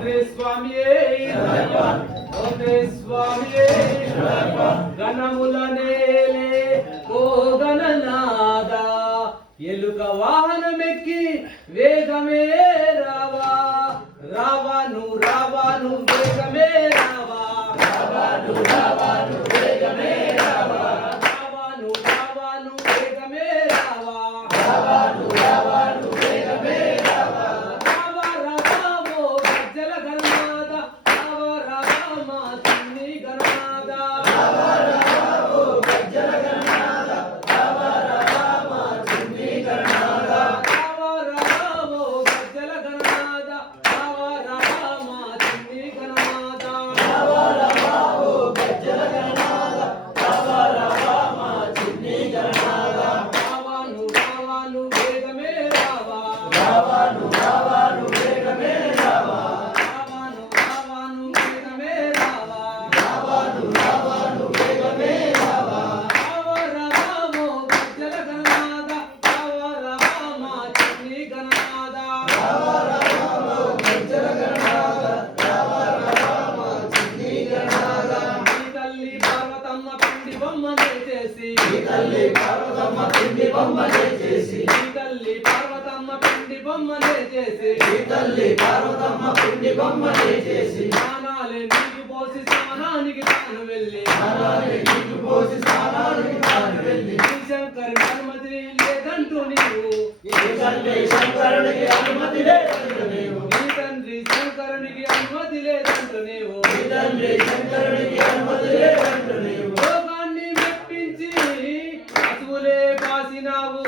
స్వామియే స్వామియే గణములనేలే ఓ గణనాద ఎలుక వాహనమెక్కి వేగమే రావా రావాను రావాను వేగమే రావా రావాను రావాను వేగమే రావా రావాను రావాను వేగమే రావా రావాను రావాను వేగమే రావా రావా రావో గజ్జల గణనాద రావా రావా చిన్ని గణనాద రావా రావో గజ్జల గణనాద రావా రావా చిన్ని గణనాద రావా రావో గజ్జల గణనాద రావా రావా చిన్ని గణనాద రావా రావో గజ్జల గణనాద రావా రావా చిన్ని గణనాద రావాను రావాను వేగమే రావా రావాను రావాను వేగమే రావా రావాను రావాను వేగమే రావా రావాను రావాను వేగమే రావా రావా రావో గజ్జల గణనాద రావా రావా చిన్ని గణనాద రావా రావో గజ్జల గణనాద రావా రావా చిన్ని గణనాద ఈ తల్లి పార్వతమ్మ పిండి బొమ్మనే చేసి ఈ తల్లి పార్వతమ్మ పిండి బొమ్మనే చేసి ఈ తల్లి పార్వతమ్మ పిండి బొమ్మనే చేసి ఈ తల్లి పార్వతమ్మ పిండి బొమ్మనే చేసి స్నానాలే నీకు పోసి స్నానానికి తాను వెళ్ళి స్నానాలే నీకు పోసి స్నానానికి తాను వెళ్ళి శంకరుని అనుమతి లేదంటూ నీవు ఈ తండ్రి శంకరునికి అనుమతి లేదంటూ నీవు ఈ తండ్రి శంకరునికి అనుమతి లేదంటూ నీవు ఈ తండ్రి శంకరునికి అనుమతి లేదంటూ నీవు లోకాన్ని మెప్పించి అసువులే పాసినావు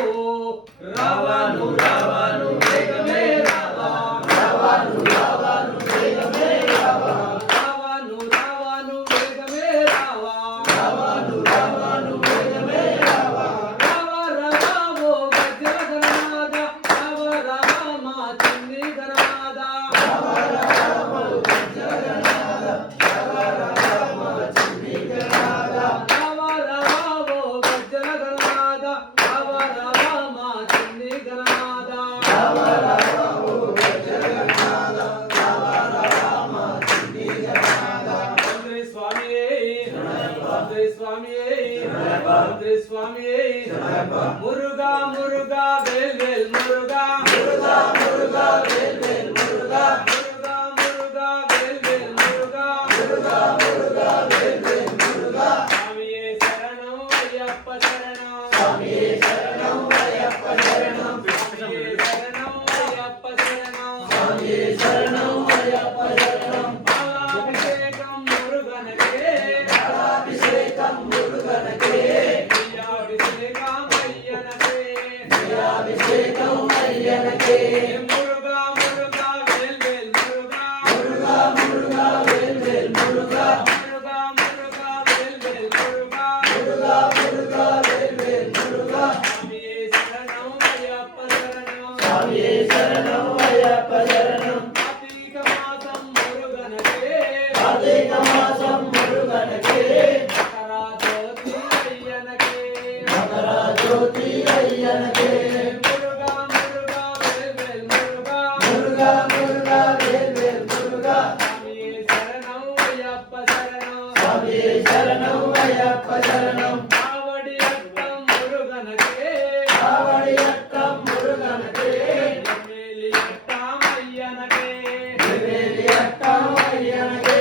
రావాను రావాను వేగమే రావా రావాను రావాను వేగమే రావా రావాను రావాను వేగమే రావా రావాను రావాను వేగమే రావా రావా రావో గజ్జల గణనాద రావా రావా చిన్ని గణనాద రావా రావో గజ్జల గణనాద రావా రావా చిన్ని గణనాద రావా రావో గజ్జల గణనాద రావా రావా చిన్ని గణనాద రావా రావో గజ్జల గణనాద రావా రావా చిన్ని గణనాద వందే స్వామియే వందే స్వామియే వందే స్వామియే మురుగా మురుగా వేల్ వేల్ మురుగా మురుగా మురుగా వేల్ వేల్ మురుగా మురుగా మురుగా వేల్ వేల్ మురుగా మురుగా మురుగా వేల్ వేల్ మురుగా స్వామియే శరణం అయ్యప్ప శరణం స్వామియే శరణం అయ్యప్ప శరణం స్వామియే శరణం అయ్యప్ప శరణం స్వామియే శరణం అయ్యప్ప శరణం పాలాభిషేకం మురుగనకే పాలాభిషేకం మురుగనకే ప్రియాభిషేకం అయ్యనకే ప్రియాభిషేకం అయ్యనకే మురుగా మురుగా వేల్ వేల్ మురుగా మురుగా మురుగా వేల్ వేల్ మురుగా మురుగా మురుగా వేల్ వేల్ మురుగా మురుగా మురుగా వేల్ వేల్ మురుగా స్వామియే శరణం అయ్యప్ప శరణం స్వామియే శరణం అయ్యప్ప శరణం కార్తీక మాసం మురుగనకే కార్తీక మాసం మురుగనకే మకర జ్యోతి అయ్యనకే మకర జ్యోతి అయ్యనకే మురుగా మురుగా వేల్ వేల్ మురుగా మురుగా మురుగా వేల్ వేల్ మురుగా స్వామియే శరణం అయ్యప్ప శరణం స్వామియే శరణం అయ్యప్ప శరణం కావడి అట్టం మురుగనకే కావడి అట్టం మురుగనకే ఎమ్మెలి అట్టం అయ్యనకే ఎమ్మెలి అట్టం అయ్యనకే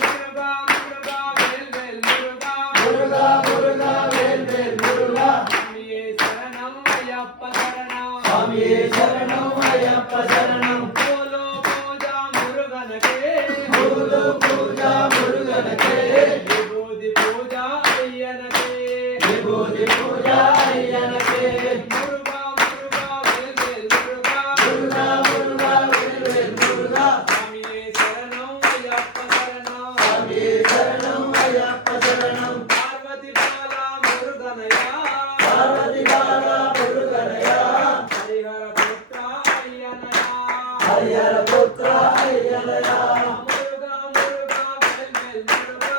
మురుగా మురుగా వేల్ వేల్ మురుగా మురుగా మురుగా వేల్ వేల్ మురుగా స్వామియే శరణం అయ్యప్ప శరణం స్వామియే శరణం అయ్యప్ప శరణం పూలో పూజ మురుగనకే పూలో పూజ మురుగనకే విభూది పూజ అయ్యనకే విభూది పూజ అయ్యనకే మురుగా మురుగా వేల్ వేల్ మురుగా మురుగా మురుగా వేల్ వేల్ మురుగా స్వామియే శరణం అయ్యప్ప శరణం స్వామియే శరణం అయ్యప్ప శరణం పార్వతి బాల మురుగనయ పార్వతి బాల మురుగనయ హరిహర పుత్ర అయ్యనయ హరిహర పుత్ర అయ్యనయ మురుగా మురుగా వేల్ వేల్ మురుగా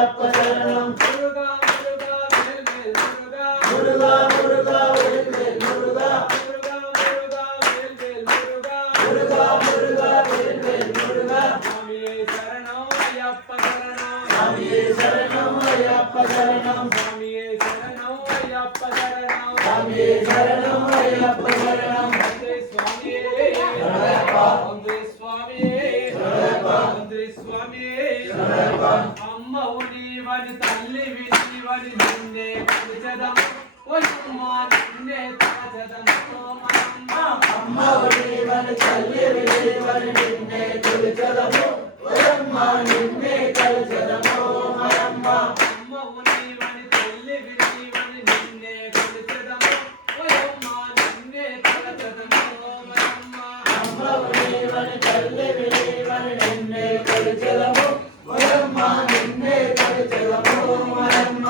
అయ్యప్ప శరణం మురుగా మురుగా వేల్ వేల్ మురుగా మురుగా మురుగా వేల్ వేల్ మురుగా మురుగా మురుగా వేల్ వేల్ మురుగా మురుగా మురుగా వేల్ వేల్ మురుగా స్వామియే శరణం అయ్యప్ప శరణం స్వామియే శరణం అయ్యప్ప శరణం స్వామియే శరణం అయ్యప్ప శరణం స్వామియే శరణం అయ్యప్ప శరణం వందే స్వామియే శరణయ్యప్ప వందే స్వామియే శరణయ్యప్ప వందే స్వామియే శరణయ్యప్ప అమ్మవు నీవని తల్లివి నీవని నిన్నే కొలిచెదము ఓయమ్మ నిన్నే తలచెదము మనమ్మ అమ్మవు నీవని తల్లివి నీవని నిన్నే కొలిచెదము ఓయమ్మ నిన్నే కొలిచెదము మనమ్మ అమ్మవు నీవని తల్లివి నీవని నిన్నే కొలిచెదము ఓయమ్మ నిన్నే తలచెదము మనమ్మ అమ్మవు నీవని తల్లివి నీవని నిన్నే కొలిచెదము ఓయమ్మ నిన్నే కొలిచెదము మనమ్మ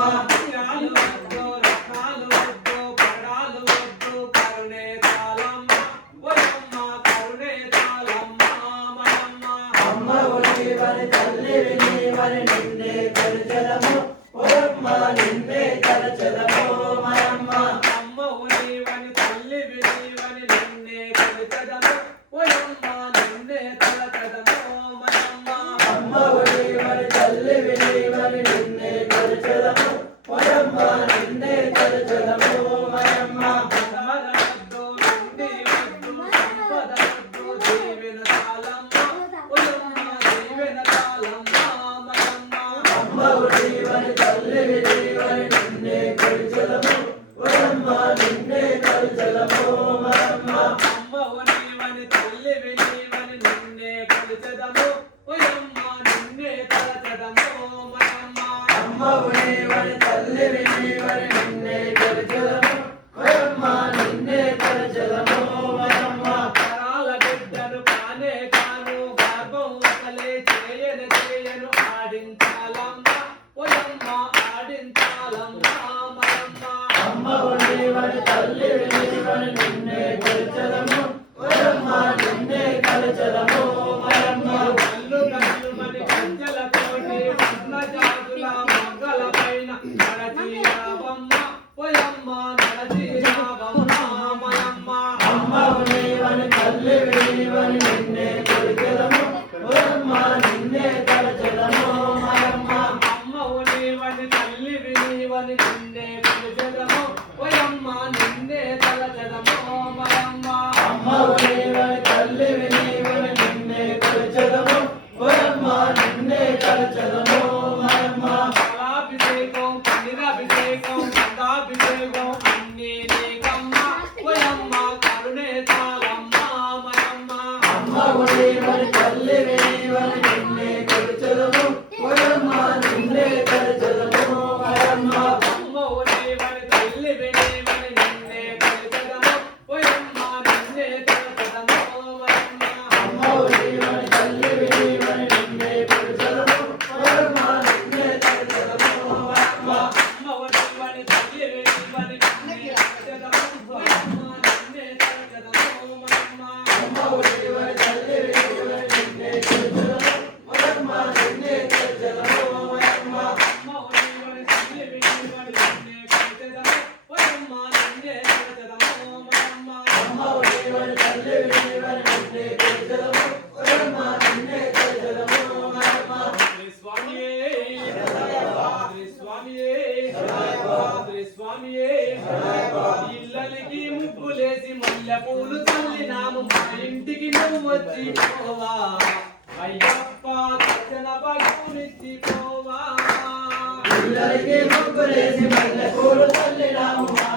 రాలు వద్దు రత్నాలు వద్దు పడాలు వద్దు కరుణే తాళమ్మ ఓయమ్మ కరుణే తాళమ్మ మనమ్మ అమ్మవు నీవని తల్లివి నీవని నిన్నే కొలిచెదము ఓయమ్మ నిన్నే కొలిచెదము మనమ్మ అమ్మవు నీవని తల్లివి నీవని నిన్నే కొలిచెదము ఓయమ్మ నిన్నే తలచెదము మనమ్మ అమ్మవు నీవని తల్లివి నీవని నిన్నే కొలిచెదము ఓయమ్మ నిన్నే కొలిచెదము మనమ్మ బంగారవద్దు వెండి వద్దు సంపద వద్దు దీవెన తాళమ్మ ఓయమ్మ దీవెన తాళమ్మ మనమ్మ అమ్మవు నీవని తల్లివి నీవని నిన్నే కొలిచెదము ఓయమ్మ నిన్నే కొలిచెదము మనమ్మ అమ్మవు నీవని తల్లివి నీవని నిన్నే కొలిచెదము ఓయమ్మ నిన్నే తలచెదము మనమ్మ అమ్మవు నీవని తల్లివి నీవని నిన్నే కొలిచెదము ఓయమ్మ నిన్నే కొలిచెదము మనమ్మ తరాల బిడ్డను కానే కాను గర్భం వసలే చేయను చేయను ఆడించాలమ్మ ఓయమ్మ ఆడించాలమ్మ మనమ్మ అమ్మవు నీవని తల్లివి నీవని నిన్నే కొలిచెదము ఓయమ్మ నిన్నే కొలిచెదము మనమ్మ కళ్ళు కళ్ళు మని కంచెలతోటి స్వర్ణ జాతుల మొగ్గల పైన నడచిరావమ్మ ఓయమ్మ నడచిరావమ్మ మనమ్మ అమ్మవు నీవని తల్లివి నీవని నిన్నే కొలిచెదము ఓయమ్మ నిన్నే కొలిచెదము మనమ్మ అమ్మవు నీవని తల్లివి నీవని నిన్నే కొలిచెదము ఓయమ్మ నిన్నే తలచెదము మనమ్మ అమ్మవు నీవని తల్లివి నీవని నిన్నే కొలిచెదము ఓయమ్మ నిన్నే కొలిచెదము మనమ్మ పాలాభిషేకం పన్నీరాభిషేకం గంగాభిషేకం అన్నీ నీకమ్మ ఓయమ్మ కరుణే తాళమ్మ మనమ్మ అమ్మవు నీవని తల్లివి నీవని నిన్నే కొలిచెదము ఓయమ్మ నిన్నే కొలిచెదము మనమ్మ అమ్మవు నీవని తల్లివి నీవని నిన్నే కొలిచెదము ఓయమ్మ నిన్నే తలచెదము మనమ్మ అమ్మవు నీవని తల్లివి నీవని నిన్నే కొలిచెదము ఓయమ్మ నిన్నే కొలిచెదము మనమ్మ అమ్మవు నీవని తల్లివి నీవని నిన్నే కొలిచెదము ఓయమ్మ నిన్నే తలచెదము మనమ్మ అమ్మవు నీవని తల్లివి నీవని నిన్నే కొలిచెదము ఓయమ్మ నిన్నే కొలిచెదము మనమ్మ అమ్మవు నీవని తల్లివి నీవని నిన్నే కొలిచెదము ఓయమ్మ నిన్నే తలచెదము మనమ్మ అమ్మవు నీవని తల్లివి నీవని నిన్నే కొలిచెదము ఓయమ్మ నిన్నే కొలిచెదము మనమ్మ శ్రీ స్వామియే శ్రీ స్వామియే శ్రీ స్వామియే ఇళ్ళకి ముగ్గులేసి మల్లె పూలు చల్లినాము మా ఇంటికి నువ్వు వచ్చి పోవా అయ్యప్ప దర్శన భగవునిచ్చి పోవా పిల్లలకి ముగ్గులేసి మల్లె పూలు చల్లినాము మా